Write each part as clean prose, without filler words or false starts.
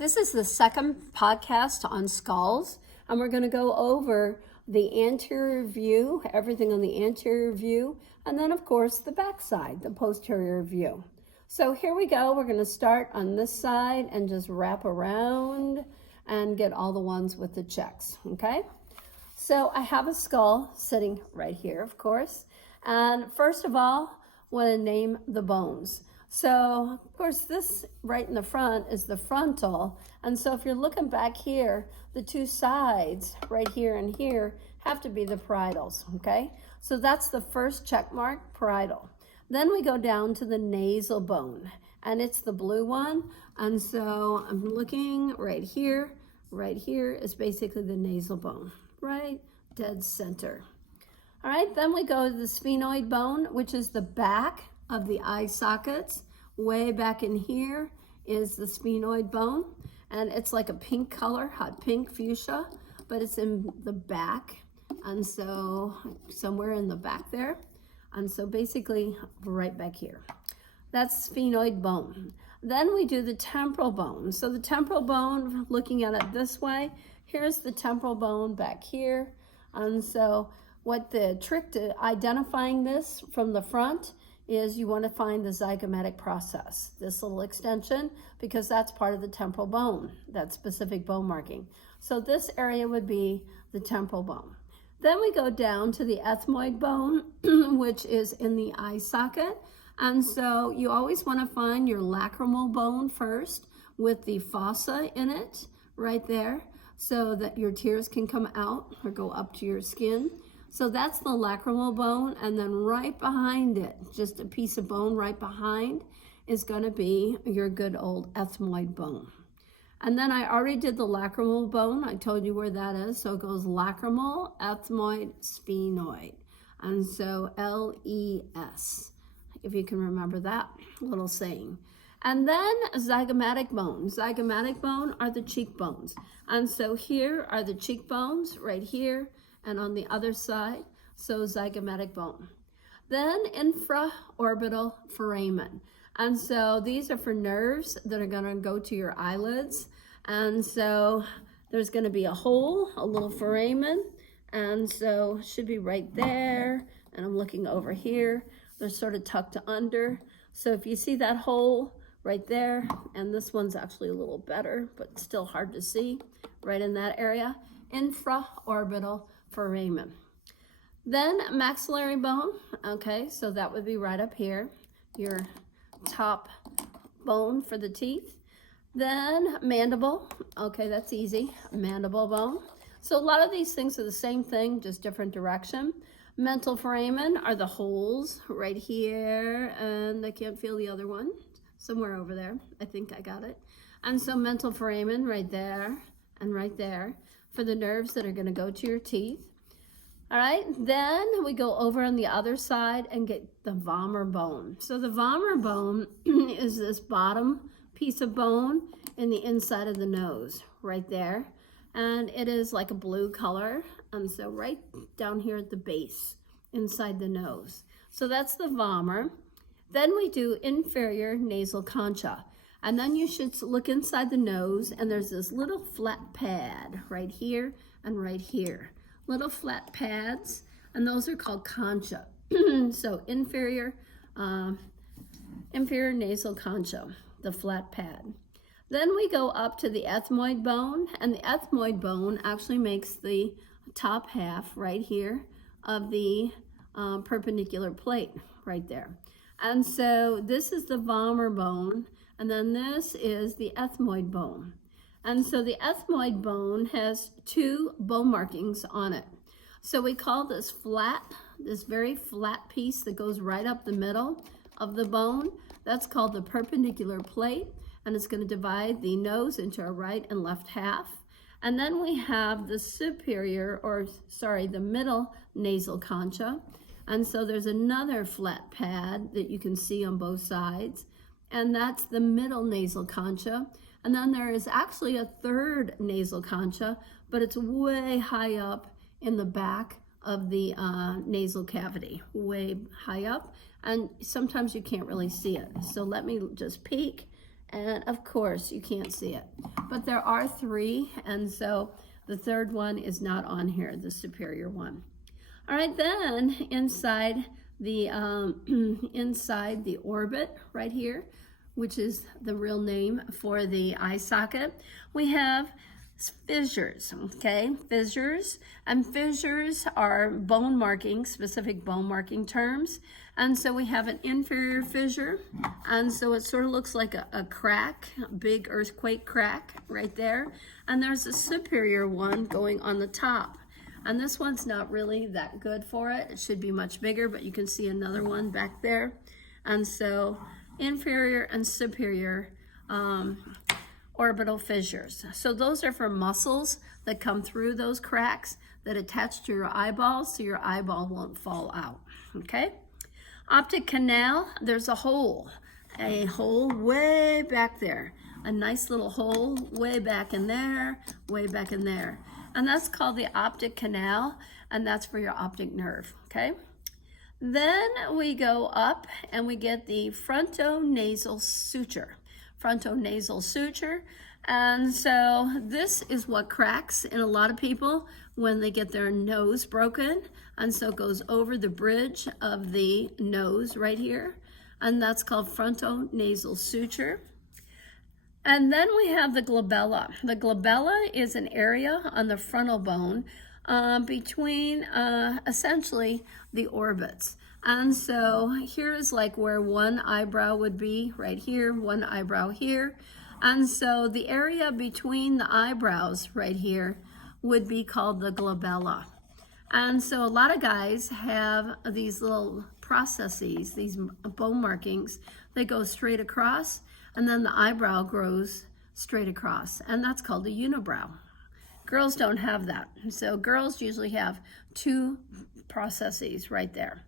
This is the second podcast on skulls, and we're going to go over the anterior view, everything on the anterior view, and then of course the back side, the posterior view. So here we go. We're going to start on this side and just wrap around and get all the ones with the checks, okay? So I have a skull sitting right here, of course. And first of all, I want to name the bones. So, of course, this right in the front is the frontal. And so if you're looking back here, the two sides, right here and here, have to be the parietals, okay? So that's the first check mark, parietal. Then we go down to the nasal bone, and it's the blue one. And so I'm looking right here is basically the nasal bone, right dead center. All right, then we go to the sphenoid bone, which is the back of the eye sockets. Way back in here is the sphenoid bone, and it's like a pink color, hot pink fuchsia, but it's in the back, and so somewhere in the back there, and so basically right back here. That's sphenoid bone. Then we do the temporal bone. So the temporal bone, looking at it this way, here's the temporal bone back here, and so what the trick to identifying this from the front is you want to find the zygomatic process, this little extension, because that's part of the temporal bone, that specific bone marking. So this area would be the temporal bone. Then we go down to the ethmoid bone, which is in the eye socket. And so you always want to find your lacrimal bone first with the fossa in it right there so that your tears can come out or go up to your skin. So that's the lacrimal bone, and then right behind it, just a piece of bone right behind, is going to be your good old ethmoid bone. And then I already did the lacrimal bone. I told you where that is. So it goes lacrimal, ethmoid, sphenoid. And so L-E-S, if you can remember that little saying. And then zygomatic bone. Zygomatic bone are the cheekbones. And so here are the cheekbones right here, and on the other side, so zygomatic bone. Then infraorbital foramen. And so these are for nerves that are gonna go to your eyelids. And so there's gonna be a hole, a little foramen, and so should be right there. And I'm looking over here, they're sort of tucked under. So if you see that hole right there, and this one's actually a little better, but still hard to see, right in that area, infraorbital foramen. Then maxillary bone, okay, so that would be right up here, your top bone for the teeth. Then mandible, okay, that's easy, mandible bone. So a lot of these things are the same thing, just different direction. Mental foramen are the holes right here, and I can't feel the other one, somewhere over there, I think I got it. And so mental foramen right there and right there for the nerves that are going to go to your teeth. All right, then we go over on the other side and get the vomer bone. So the vomer bone is this bottom piece of bone in the inside of the nose, right there. And it is like a blue color, and so right down here at the base, inside the nose. So that's the vomer. Then we do inferior nasal concha. And then you should look inside the nose, and there's this little flat pad right here and right here. Little flat pads, and those are called concha. So inferior nasal concha, the flat pad. Then we go up to the ethmoid bone, and the ethmoid bone actually makes the top half right here of the perpendicular plate right there. And so this is the vomer bone, and then this is the ethmoid bone. And so the ethmoid bone has two bone markings on it. So we call this flat, this very flat piece that goes right up the middle of the bone, that's called the perpendicular plate, and it's going to divide the nose into a right and left half. And then we have the the middle nasal concha. And so there's another flat pad that you can see on both sides, and that's the middle nasal concha. And then there is actually a third nasal concha, but it's way high up in the back of the nasal cavity, way high up, and sometimes you can't really see it. So let me just peek, And of course, you can't see it. But there are three, and so the third one is not on here, the superior one. All right, then inside the inside the orbit right here, which is the real name for the eye socket, we have fissures, okay? Fissures, and fissures are bone marking, specific bone marking terms. And so we have an inferior fissure, and so it sort of looks like a crack, a big earthquake crack right there. And there's a superior one going on the top. And this one's not really that good for it. It should be much bigger, but you can see another one back there. And so inferior and superior orbital fissures. So those are for muscles that come through those cracks that attach to your eyeballs so your eyeball won't fall out, okay? Optic canal, there's a hole way back there. A nice little hole way back in there, way back in there. And that's called the optic canal, and that's for your optic nerve, okay? Then we go up and we get the frontonasal suture. Frontonasal suture. And so this is what cracks in a lot of people when they get their nose broken. And so it goes over the bridge of the nose right here. And that's called frontonasal suture. And then we have the glabella. The glabella is an area on the frontal bone between essentially the orbits. And so here's like where one eyebrow would be, right here, one eyebrow here. And so the area between the eyebrows right here would be called the glabella. And so a lot of guys have these little processes, these bone markings, they go straight across, and then the eyebrow grows straight across, and that's called a unibrow. Girls don't have that. So girls usually have two processes right there.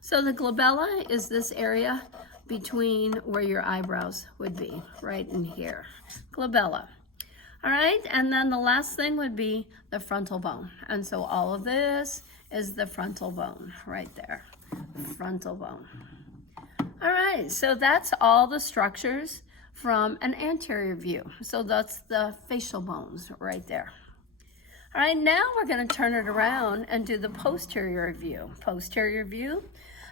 So the glabella is this area between where your eyebrows would be, right in here. Glabella. All right, and then the last thing would be the frontal bone. And so all of this is the frontal bone right there, frontal bone. All right, so that's all the structures from an anterior view. So that's the facial bones right there. All right, now we're going to turn it around and do the posterior view. Posterior view.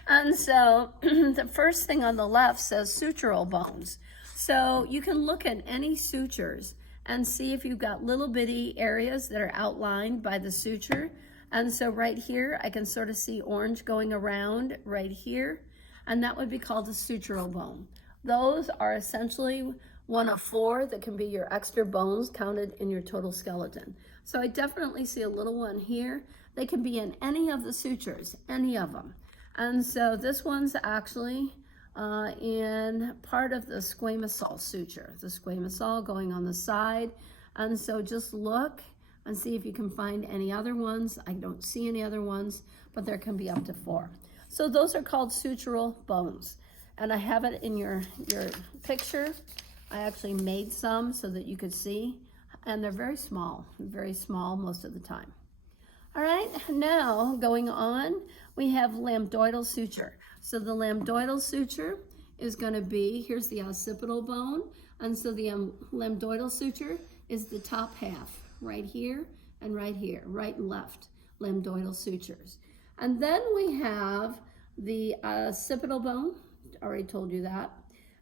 And so the first thing on the left says sutural bones. So you can look at any sutures and see if you've got little bitty areas that are outlined by the suture. And so right here, I can sort of see orange going around right here, and that would be called a sutural bone. Those are essentially one of four that can be your extra bones counted in your total skeleton. So I definitely see a little one here. They can be in any of the sutures, any of them. And so this one's actually in part of the squamosal suture, the squamosal going on the side. And so just look and see if you can find any other ones. I don't see any other ones, but there can be up to four. So those are called sutural bones. And I have it in your picture. I actually made some so that you could see. And they're very small most of the time. All right, now going on, we have lambdoidal suture. So the lambdoidal suture is going to be, here's the occipital bone, and so the lambdoidal suture is the top half, right here and right here, right and left, lambdoidal sutures. And then we have the occipital bone, already told you that,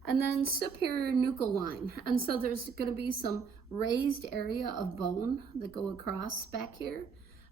and then superior nuchal line. And so there's going to be some raised area of bone that go across back here.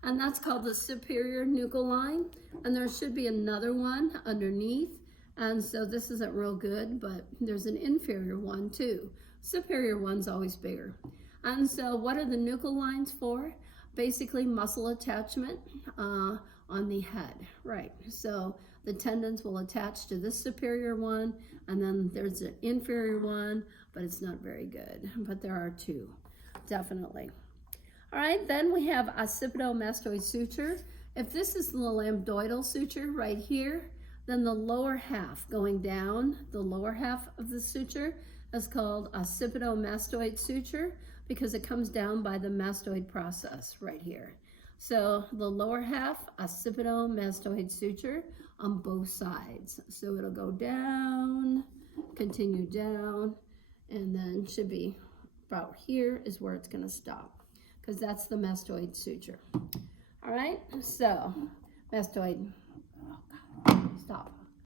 And that's called the superior nuchal line. And there should be another one underneath. And so this isn't real good, but there's an inferior one too. Superior one's always bigger. And so what are the nuchal lines for? Basically muscle attachment on the head, right? So the tendons will attach to this superior one, and then there's an inferior one, but it's not very good. But there are two, definitely. All right, then we have occipitomastoid suture. If this is the lambdoidal suture right here, then the lower half going down, the lower half of the suture is called occipitomastoid suture because it comes down by the mastoid process right here. So the lower half, occipitomastoid suture on both sides. So it'll go down, continue down, and then should be about here is where it's going to stop, because that's the mastoid suture. All right, so mastoid, oh God, stop.